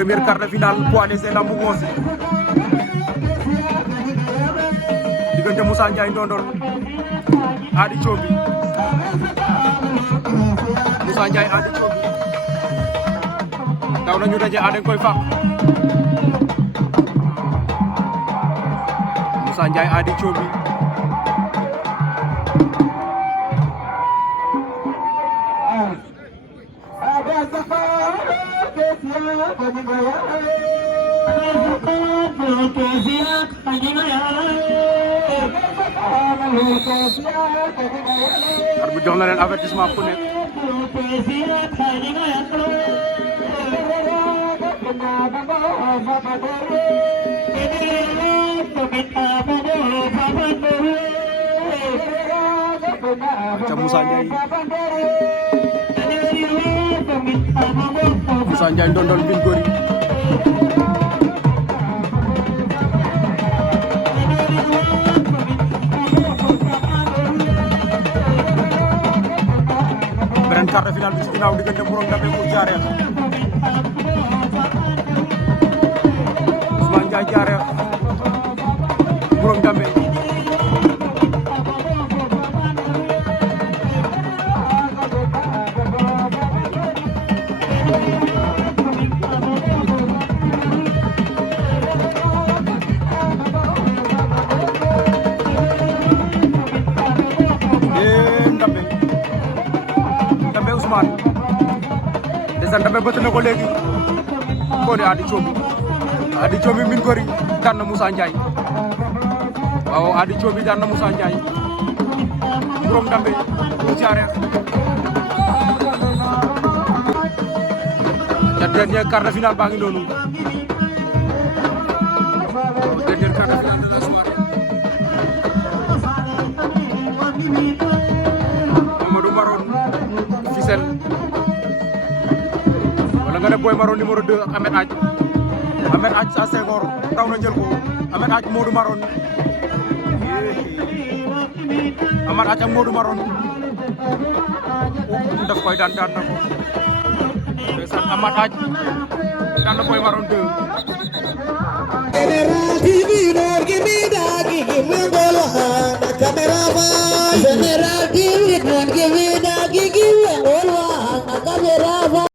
première quart de finale poids léger lambu Ngossé diggante Moussa Ndiaye Ndondol Ady Thioby Moussa Ndiaye Ady Thioby daw nañu daje Ady koy fàq Moussa Ndiaye Ady Thioby arbitre jox na leen avertissement ku nekk aca Moussa Ndiaye Ndondol Mbine Gori beneen quart de finale bi ci ginnaaw diggante Borom Ndambe bu Diarère Ousmane Ndiaye Diarère Borom Ndambe Ndambe Ousmane ndeysaan Ndambe bëtt na ko léegi Ngoné Ady Thioby Mbine Gori daan na Moussa Ndiaye waaw Ady Thioby daan na Moussa Ndiaye Borom Ndambe bu Diarère ca dernier quart de finale baa ngi noonu dernier quart de finale de la soirée Mamadou Maron Fissel wala nga ne Boy Maron numéro 2 ak Ahmed Ath sa Senghor daw na jël ko Ahmed Ath Modou Maron Ahmed Ath ak Modou Maron daf koy daan na ko ndeysaan Ahmed Ath daan na Boy Maron 2